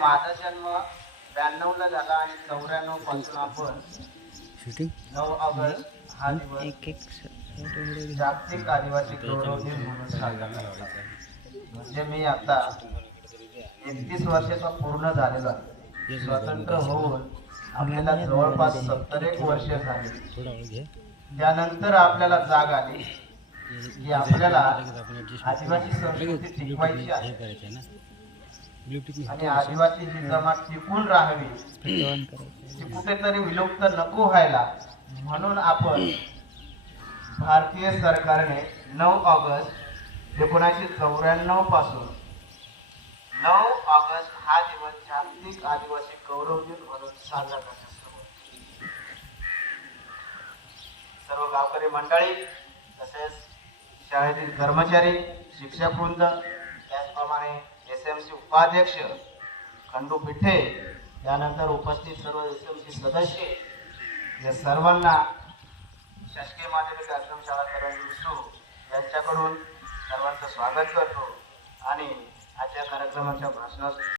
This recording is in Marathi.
माझा जन्म 92 ला झाला आणि 94 पासून आपण 9 ऑगस्ट हा दिवस जागतिक आदिवासी गौरव दिन म्हणून साजरा करतो. म्हणजे मी आता 31 वर्षाचा पूर्ण झालेलो आहे. स्वतंत्र होऊन आपल्याला जवळपास 70 वर्ष झाली. त्यानंतर आपल्याला जाग आली की आपल्याला आदिवासी संस्कृती टिकवायची आहे आणि आदिवासी जी जमात टिकून राहावी, ती कुठेतरी विलुप्त नको व्हायला, म्हणून आपण भारतीय सरकारने 9 ऑगस्ट 1994 पासून 9 ऑगस्ट हा दिवस जागतिक आदिवासी गौरव दिन म्हणून साजरा करण्यास सुरुवात. सर्व गावकरी मंडळी, तसेच शाळेतील कर्मचारी, शिक्षक वृंद, त्याचप्रमाणे SMC उपाध्यक्ष खंडू पिठे, त्यानंतर उपस्थित सर्व SMC सदस्य, या सर्वांना शासकीय माध्यमिक आश्रमशाळा करंजी यांच्याकडून सर्वांचं स्वागत करतो आणि आजच्या कार्यक्रमाच्या भाषणास